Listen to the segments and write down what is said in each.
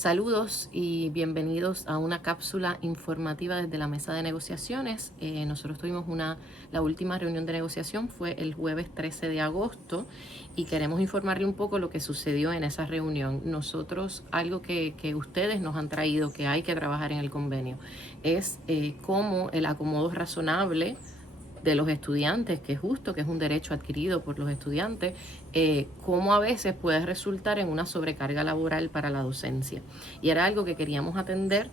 Saludos y bienvenidos a una cápsula informativa desde la mesa de negociaciones. Nosotros tuvimos la última reunión de negociación fue el jueves 13 de agosto y queremos informarle un poco lo que sucedió en esa reunión. Nosotros, algo que ustedes nos han traído que hay que trabajar en el convenio es cómo el acomodo razonable de los estudiantes, que es justo, que es un derecho adquirido por los estudiantes, cómo a veces puede resultar en una sobrecarga laboral para la docencia. Y era algo que queríamos atender,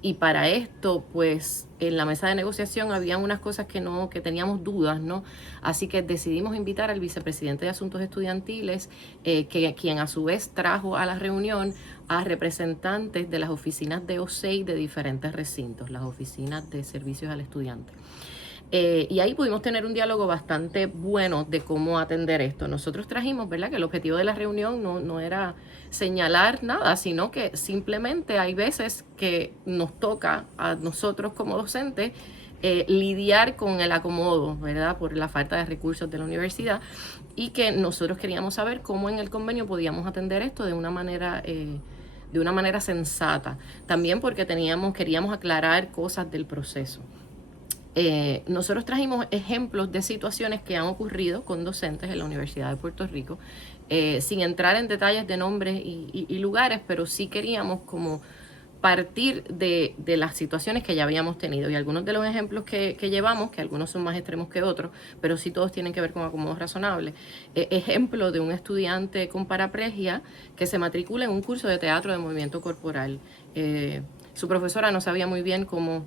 y para esto, pues, en la mesa de negociación había unas cosas que teníamos dudas, ¿no? Así que decidimos invitar al vicepresidente de Asuntos Estudiantiles, quien a su vez trajo a la reunión a representantes de las oficinas de OSEI de diferentes recintos, las oficinas de servicios al estudiante. Y ahí pudimos tener un diálogo bastante bueno de cómo atender esto. Nosotros trajimos, ¿verdad?, que el objetivo de la reunión no era señalar nada, sino que simplemente hay veces que nos toca a nosotros como docentes lidiar con el acomodo, ¿verdad?, por la falta de recursos de la universidad, y que nosotros queríamos saber cómo en el convenio podíamos atender esto de una manera sensata. También porque queríamos aclarar cosas del proceso. Nosotros trajimos ejemplos de situaciones que han ocurrido con docentes en la Universidad de Puerto Rico, sin entrar en detalles de nombres y lugares, pero sí queríamos como partir de las situaciones que ya habíamos tenido. Y algunos de los ejemplos que llevamos, que algunos son más extremos que otros, pero sí todos tienen que ver con acomodos razonables. Ejemplo de un estudiante con paraplegia que se matricula en un curso de teatro de movimiento corporal. Su profesora no sabía muy bien cómo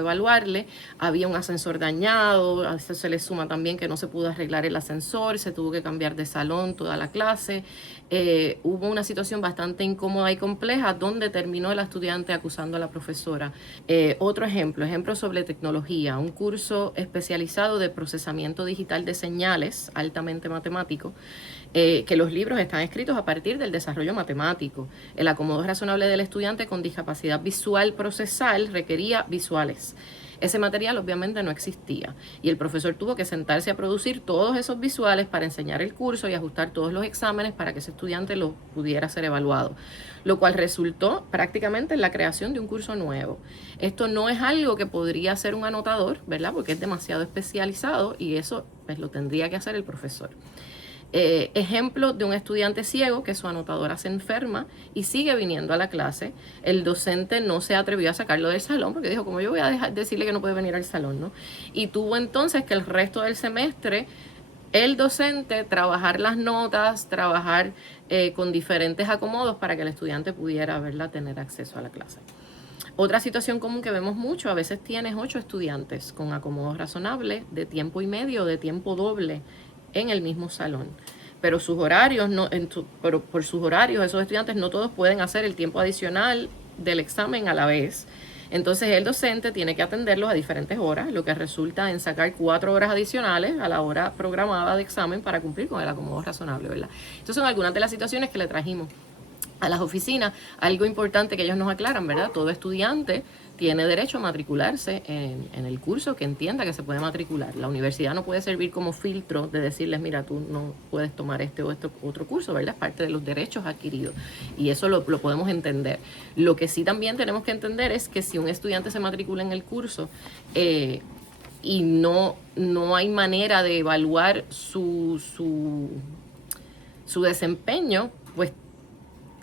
evaluarle, había un ascensor dañado, a eso se le suma también que no se pudo arreglar el ascensor, se tuvo que cambiar de salón toda la clase, hubo una situación bastante incómoda y compleja donde terminó el estudiante acusando a la profesora. Otro ejemplo sobre tecnología, un curso especializado de procesamiento digital de señales, altamente matemático, que los libros están escritos a partir del desarrollo matemático. El acomodo razonable del estudiante con discapacidad visual procesal requería visuales. Ese material obviamente no existía y el profesor tuvo que sentarse a producir todos esos visuales para enseñar el curso y ajustar todos los exámenes para que ese estudiante lo pudiera ser evaluado, lo cual resultó prácticamente en la creación de un curso nuevo. Esto no es algo que podría hacer un anotador, ¿verdad?, porque es demasiado especializado y eso pues lo tendría que hacer el profesor. Ejemplo de un estudiante ciego que su anotadora se enferma y sigue viniendo a la clase. El docente no se atrevió a sacarlo del salón porque dijo, como yo voy a decirle que no puede venir al salón, ¿no? Y tuvo entonces que el resto del semestre el docente trabajar las notas, trabajar con diferentes acomodos para que el estudiante pudiera, ¿verdad?, tener acceso a la clase. Otra situación común que vemos mucho, a veces tienes 8 estudiantes con acomodos razonables de tiempo y medio, de tiempo doble en el mismo salón. Pero sus horarios, pero por sus horarios, esos estudiantes no todos pueden hacer el tiempo adicional del examen a la vez. Entonces el docente tiene que atenderlos a diferentes horas, lo que resulta en sacar 4 horas adicionales a la hora programada de examen para cumplir con el acomodo razonable, ¿verdad? Estas son algunas de las situaciones que le trajimos a las oficinas. Algo importante que ellos nos aclaran, ¿verdad? Todo estudiante tiene derecho a matricularse en el curso que entienda que se puede matricular. La universidad no puede servir como filtro de decirles, mira, tú no puedes tomar este o este otro curso, ¿verdad? Es parte de los derechos adquiridos y eso lo podemos entender. Lo que sí también tenemos que entender es que si un estudiante se matricula en el curso y no hay manera de evaluar su desempeño, pues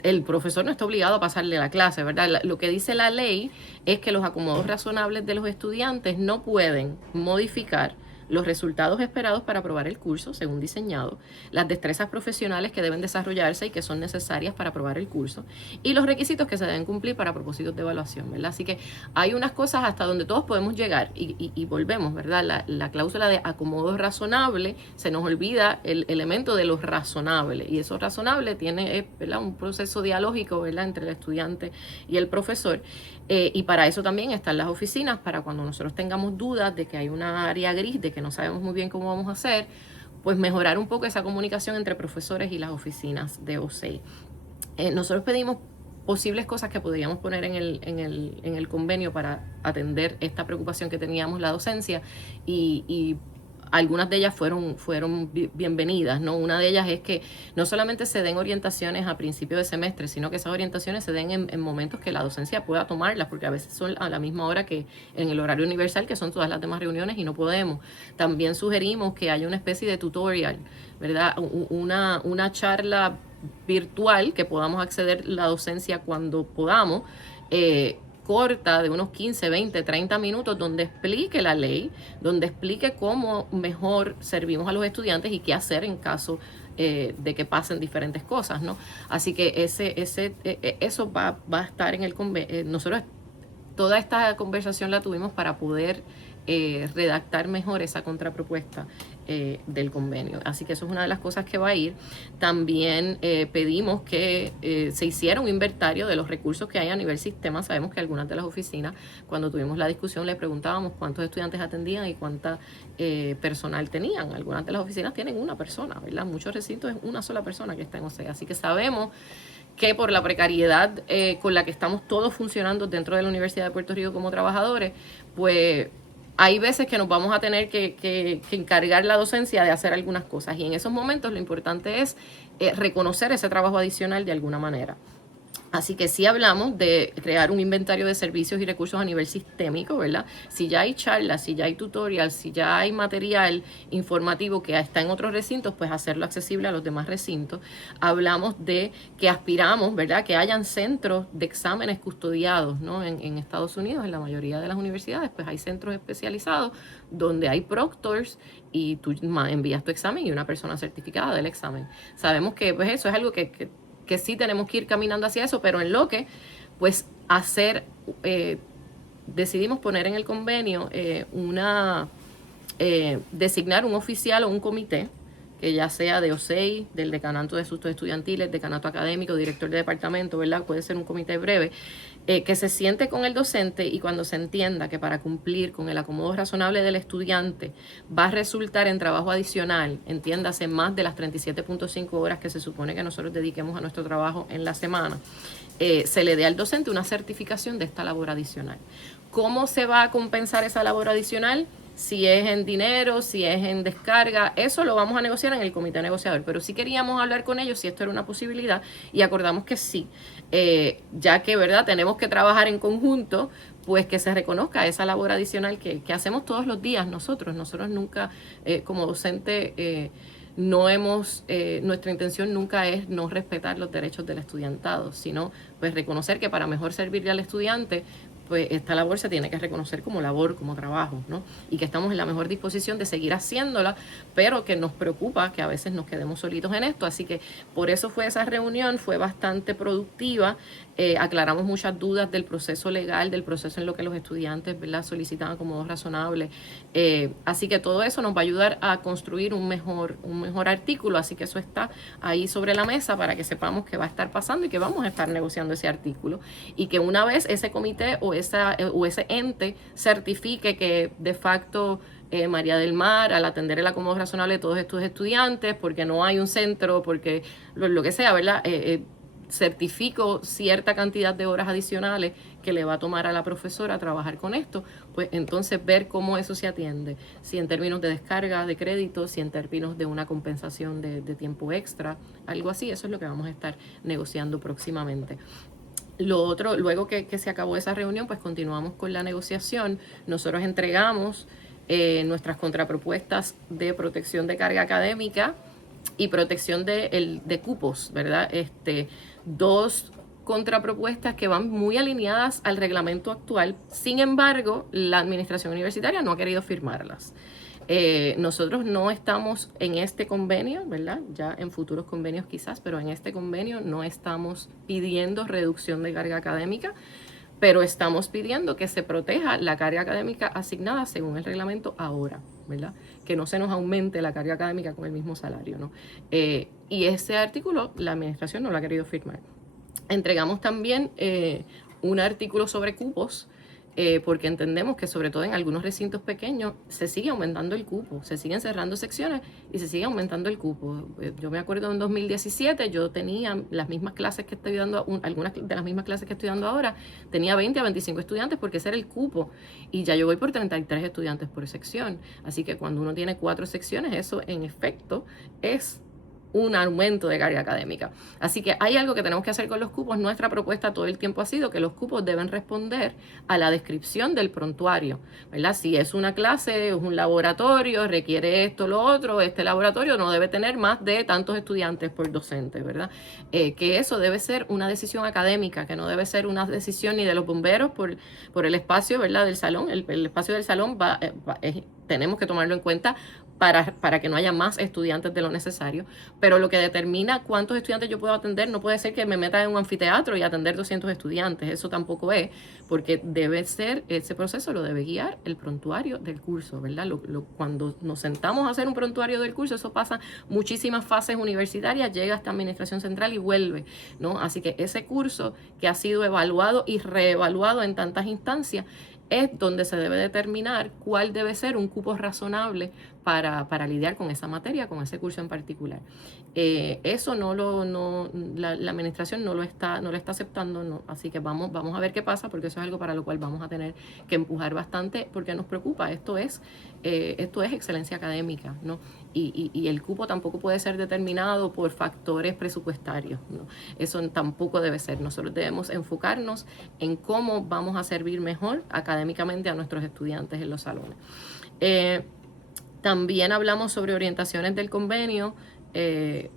el profesor no está obligado a pasarle la clase, ¿verdad? Lo que dice la ley es que los acomodos razonables de los estudiantes no pueden modificar los resultados esperados para aprobar el curso, según diseñado, las destrezas profesionales que deben desarrollarse y que son necesarias para aprobar el curso, y los requisitos que se deben cumplir para propósitos de evaluación, ¿verdad? Así que hay unas cosas hasta donde todos podemos llegar y volvemos, ¿verdad? La cláusula de acomodo razonable, se nos olvida el elemento de lo razonable, y eso razonable tiene, ¿verdad?, un proceso dialógico, ¿verdad?, entre el estudiante y el profesor. Y para eso también están las oficinas, para cuando nosotros tengamos dudas de que hay una área gris, de que no sabemos muy bien cómo vamos a hacer, pues mejorar un poco esa comunicación entre profesores y las oficinas de OSEI. Nosotros pedimos posibles cosas que podríamos poner en el convenio para atender esta preocupación que teníamos la docencia y algunas de ellas fueron bienvenidas, ¿no? Una de ellas es que no solamente se den orientaciones a principio de semestre, sino que esas orientaciones se den en momentos que la docencia pueda tomarlas, porque a veces son a la misma hora que en el horario universal, que son todas las demás reuniones, y no podemos. También sugerimos que haya una especie de tutorial, ¿verdad? Una charla virtual que podamos acceder la docencia cuando podamos, corta de unos 15, 20, 30 minutos donde explique la ley, donde explique cómo mejor servimos a los estudiantes y qué hacer en caso de que pasen diferentes cosas, ¿no? Así que eso va a estar en el convenio. Nosotros toda esta conversación la tuvimos para poder redactar mejor esa contrapropuesta del convenio. Así que eso es una de las cosas que va a ir. También pedimos que se hiciera un inventario de los recursos que hay a nivel sistema. Sabemos que algunas de las oficinas, cuando tuvimos la discusión, le preguntábamos cuántos estudiantes atendían y cuánta personal tenían. Algunas de las oficinas tienen una persona, ¿verdad? Muchos recintos es una sola persona que está en OSEA. Así que sabemos que por la precariedad con la que estamos todos funcionando dentro de la Universidad de Puerto Rico como trabajadores, pues hay veces que nos vamos a tener que encargar la docencia de hacer algunas cosas, y en esos momentos lo importante es reconocer ese trabajo adicional de alguna manera. Así que sí hablamos de crear un inventario de servicios y recursos a nivel sistémico, ¿verdad? Si ya hay charlas, si ya hay tutorials, si ya hay material informativo que está en otros recintos, pues hacerlo accesible a los demás recintos. Hablamos de que aspiramos, ¿verdad? Que hayan centros de exámenes custodiados, ¿no? En Estados Unidos, en la mayoría de las universidades, pues hay centros especializados donde hay proctors y tú envías tu examen y una persona certificada del examen. Sabemos que pues eso es algo que sí tenemos que ir caminando hacia eso, pero en lo que, pues, decidimos poner en el convenio designar un oficial o un comité, que ya sea de OSEI, del decanato de asuntos estudiantiles, decanato académico, director de departamento, ¿verdad? Puede ser un comité breve, que se siente con el docente, y cuando se entienda que para cumplir con el acomodo razonable del estudiante va a resultar en trabajo adicional, entiéndase más de las 37.5 horas que se supone que nosotros dediquemos a nuestro trabajo en la semana, se le dé al docente una certificación de esta labor adicional. ¿Cómo se va a compensar esa labor adicional? Si es en dinero, si es en descarga, eso lo vamos a negociar en el comité negociador, pero sí queríamos hablar con ellos si esto era una posibilidad, y acordamos que sí, ya que, ¿verdad?, tenemos que trabajar en conjunto, pues que se reconozca esa labor adicional que hacemos todos los días nosotros nunca, como docente, nuestra intención nunca es no respetar los derechos del estudiantado, sino pues reconocer que para mejor servirle al estudiante, pues esta labor se tiene que reconocer como labor, como trabajo, ¿no? Y que estamos en la mejor disposición de seguir haciéndola, pero que nos preocupa que a veces nos quedemos solitos en esto. Así que por eso fue esa reunión, fue bastante productiva. Aclaramos muchas dudas del proceso legal, del proceso en lo que los estudiantes, ¿verdad?, solicitan acomodos razonables. Así que todo eso nos va a ayudar a construir un mejor artículo. Así que eso está ahí sobre la mesa para que sepamos qué va a estar pasando y que vamos a estar negociando ese artículo. Y que una vez ese comité o ese ente certifique que de facto María del Mar, al atender el acomodo razonable de todos estos estudiantes, porque no hay un centro, porque lo que sea, ¿verdad?, certifico cierta cantidad de horas adicionales que le va a tomar a la profesora trabajar con esto, pues entonces ver cómo eso se atiende, si en términos de descarga de crédito, si en términos de una compensación de tiempo extra, algo así. Eso es lo que vamos a estar negociando próximamente. Lo otro, luego que se acabó esa reunión, pues continuamos con la negociación. Nosotros entregamos nuestras contrapropuestas de protección de carga académica y protección de cupos, ¿verdad? Dos contrapropuestas que van muy alineadas al reglamento actual. Sin embargo, la administración universitaria no ha querido firmarlas. Nosotros no estamos en este convenio, ¿verdad? Ya en futuros convenios quizás, pero en este convenio no estamos pidiendo reducción de carga académica, pero estamos pidiendo que se proteja la carga académica asignada según el reglamento ahora, ¿verdad? Que no se nos aumente la carga académica con el mismo salario, ¿no? Y ese artículo la administración no lo ha querido firmar. Entregamos también un artículo sobre cupos porque entendemos que sobre todo en algunos recintos pequeños se sigue aumentando el cupo, se siguen cerrando secciones y se sigue aumentando el cupo. Yo me acuerdo en 2017 yo tenía las mismas clases que estoy dando, algunas de las mismas clases que estoy dando ahora, tenía 20 a 25 estudiantes porque ese era el cupo y ya yo voy por 33 estudiantes por sección. Así que cuando uno tiene 4 secciones, eso en efecto es un aumento de carga académica. Así que hay algo que tenemos que hacer con los cupos. Nuestra propuesta todo el tiempo ha sido que los cupos deben responder a la descripción del prontuario, ¿verdad? Si es una clase, es un laboratorio, requiere esto, lo otro, este laboratorio no debe tener más de tantos estudiantes por docente, ¿verdad? Que eso debe ser una decisión académica, que no debe ser una decisión ni de los bomberos por el espacio, ¿verdad? Del salón. El espacio del salón tenemos que tomarlo en cuenta para que no haya más estudiantes de lo necesario, pero lo que determina cuántos estudiantes yo puedo atender no puede ser que me meta en un anfiteatro y atender 200 estudiantes, eso tampoco es, porque debe ser, ese proceso lo debe guiar el prontuario del curso, ¿verdad? Cuando nos sentamos a hacer un prontuario del curso, eso pasa muchísimas fases universitarias, llega hasta administración central y vuelve, ¿no? Así que ese curso que ha sido evaluado y reevaluado en tantas instancias, es donde se debe determinar cuál debe ser un cupo razonable para lidiar con esa materia, con ese curso en particular. Eso la administración no lo está aceptando, no. Así que vamos a ver qué pasa, porque eso es algo para lo cual vamos a tener que empujar bastante, porque nos preocupa. Esto es excelencia académica, ¿no? Y el cupo tampoco puede ser determinado por factores presupuestarios, ¿no? Eso tampoco debe ser. Nosotros debemos enfocarnos en cómo vamos a servir mejor académicamente a nuestros estudiantes en los salones. También hablamos sobre orientaciones del convenio, que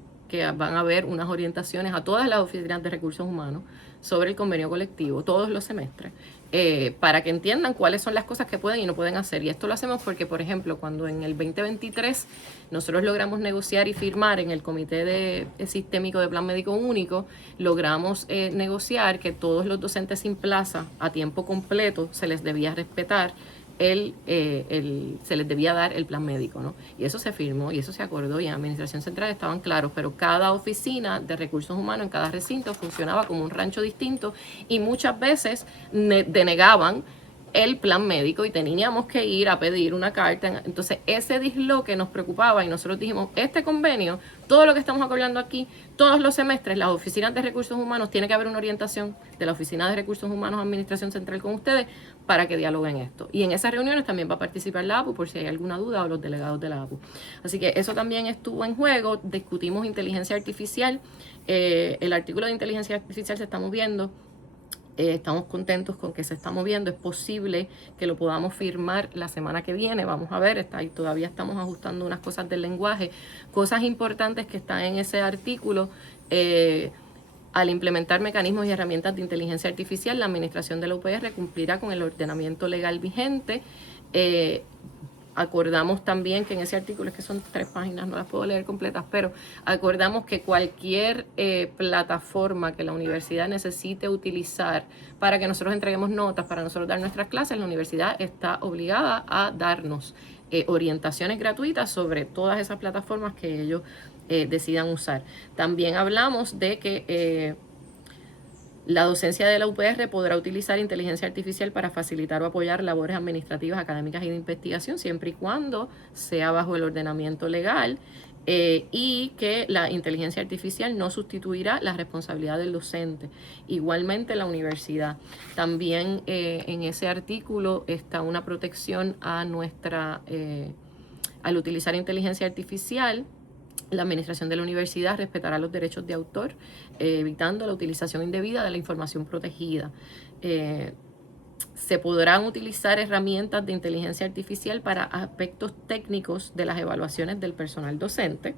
van a haber unas orientaciones a todas las oficinas de recursos humanos sobre el convenio colectivo todos los semestres, para que entiendan cuáles son las cosas que pueden y no pueden hacer. Y esto lo hacemos porque, por ejemplo, cuando en el 2023 nosotros logramos negociar y firmar en el Comité Sistémico de Plan Médico Único, logramos negociar que todos los docentes sin plaza a tiempo completo se les debía respetar se les debía dar el plan médico, ¿no? Y eso se firmó y eso se acordó y en Administración Central estaban claros, pero cada oficina de recursos humanos en cada recinto funcionaba como un rancho distinto y muchas veces denegaban el plan médico y teníamos que ir a pedir una carta. Entonces ese disloque nos preocupaba y nosotros dijimos, este convenio, todo lo que estamos acordando aquí, todos los semestres, las oficinas de recursos humanos, tiene que haber una orientación de la Oficina de Recursos Humanos Administración Central con ustedes para que dialoguen esto. Y en esas reuniones también va a participar la APU por si hay alguna duda o los delegados de la APU. Así que eso también estuvo en juego. Discutimos inteligencia artificial. El artículo de inteligencia artificial se está moviendo. Estamos contentos con que se está moviendo. Es posible que lo podamos firmar la semana que viene. Vamos a ver, todavía estamos ajustando unas cosas del lenguaje. Cosas importantes que están en ese artículo. Al implementar mecanismos y herramientas de inteligencia artificial, la administración de la UPR cumplirá con el ordenamiento legal vigente. Acordamos también que en ese artículo, es que son 3 páginas, no las puedo leer completas, pero acordamos que cualquier plataforma que la universidad necesite utilizar para que nosotros entreguemos notas, para nosotros dar nuestras clases, la universidad está obligada a darnos orientaciones gratuitas sobre todas esas plataformas que ellos decidan usar. También hablamos de que la docencia de la UPR podrá utilizar inteligencia artificial para facilitar o apoyar labores administrativas, académicas y de investigación, siempre y cuando sea bajo el ordenamiento legal, y que la inteligencia artificial no sustituirá la responsabilidad del docente. Igualmente la universidad. También en ese artículo está una protección a al utilizar inteligencia artificial. La administración de la universidad respetará los derechos de autor, evitando la utilización indebida de la información protegida. Se podrán utilizar herramientas de inteligencia artificial para aspectos técnicos de las evaluaciones del personal docente,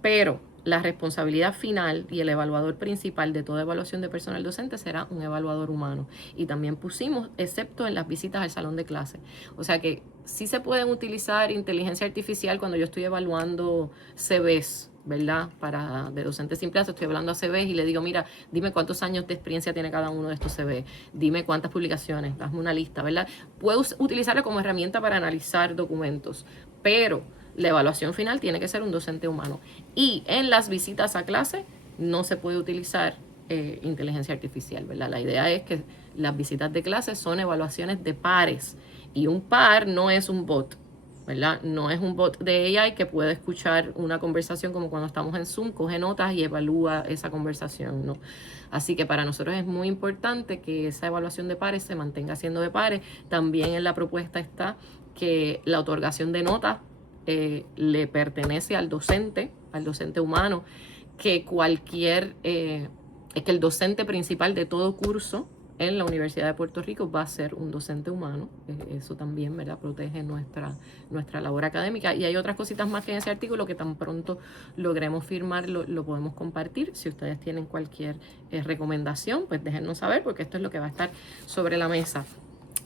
pero la responsabilidad final y el evaluador principal de toda evaluación de personal docente será un evaluador humano. Y también pusimos, excepto en las visitas al salón de clase. O sea que sí se pueden utilizar inteligencia artificial cuando yo estoy evaluando CVs, ¿verdad? De docentes sin plaza, estoy hablando a CVs y le digo, mira, dime cuántos años de experiencia tiene cada uno de estos CVs, dime cuántas publicaciones, hazme una lista, ¿verdad? Puedo utilizarla como herramienta para analizar documentos, pero la evaluación final tiene que ser un docente humano. Y en las visitas a clase no se puede utilizar inteligencia artificial, ¿verdad? La idea es que las visitas de clase son evaluaciones de pares y un par no es un bot, ¿verdad? No es un bot de AI que puede escuchar una conversación como cuando estamos en Zoom, coge notas y evalúa esa conversación, ¿no? Así que para nosotros es muy importante que esa evaluación de pares se mantenga siendo de pares. También en la propuesta está que la otorgación de notas le pertenece al docente humano, que que el docente principal de todo curso en la Universidad de Puerto Rico va a ser un docente humano. Eso también, ¿verdad?, protege nuestra labor académica. Y hay otras cositas más que en ese artículo que tan pronto logremos firmar, lo podemos compartir. Si ustedes tienen cualquier recomendación, pues déjennos saber, porque esto es lo que va a estar sobre la mesa.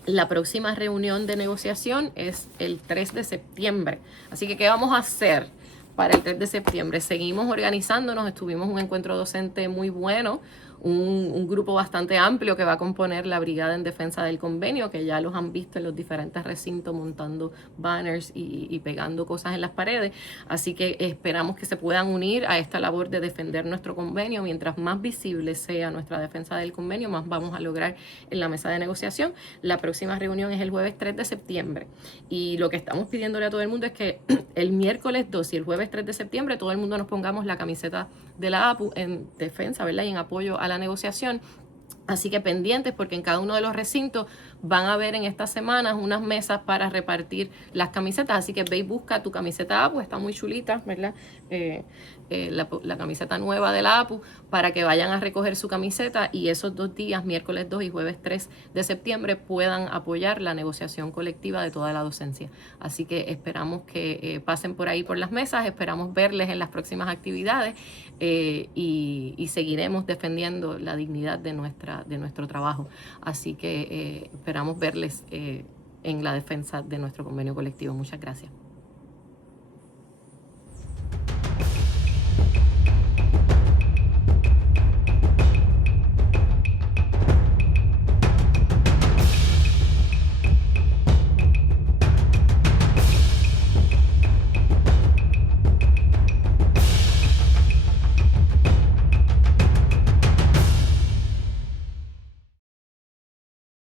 La próxima reunión de negociación es el 3 de septiembre. Así que, ¿qué vamos a hacer para el 3 de septiembre? Seguimos organizándonos, tuvimos un encuentro docente muy bueno, un grupo bastante amplio que va a componer la Brigada en Defensa del Convenio, que ya los han visto en los diferentes recintos montando banners y pegando cosas en las paredes. Así que esperamos que se puedan unir a esta labor de defender nuestro convenio. Mientras más visible sea nuestra defensa del convenio, más vamos a lograr en la mesa de negociación. La próxima reunión es el jueves 3 de septiembre y lo que estamos pidiéndole a todo el mundo es que el miércoles 2 y el jueves 3 de septiembre todo el mundo nos pongamos la camiseta de la APU en defensa, ¿verdad?, y en apoyo a la negociación. Así que pendientes, porque en cada uno de los recintos van a haber en estas semanas unas mesas para repartir las camisetas. Así que ve y busca tu camiseta APU, está muy chulita, ¿verdad? La camiseta nueva de la APU, para que vayan a recoger su camiseta y esos 2 días, miércoles 2 y jueves 3 de septiembre, puedan apoyar la negociación colectiva de toda la docencia. Así que esperamos que pasen por ahí por las mesas, esperamos verles en las próximas actividades y seguiremos defendiendo la dignidad de nuestro trabajo. Así que esperamos verles en la defensa de nuestro convenio colectivo. Muchas gracias.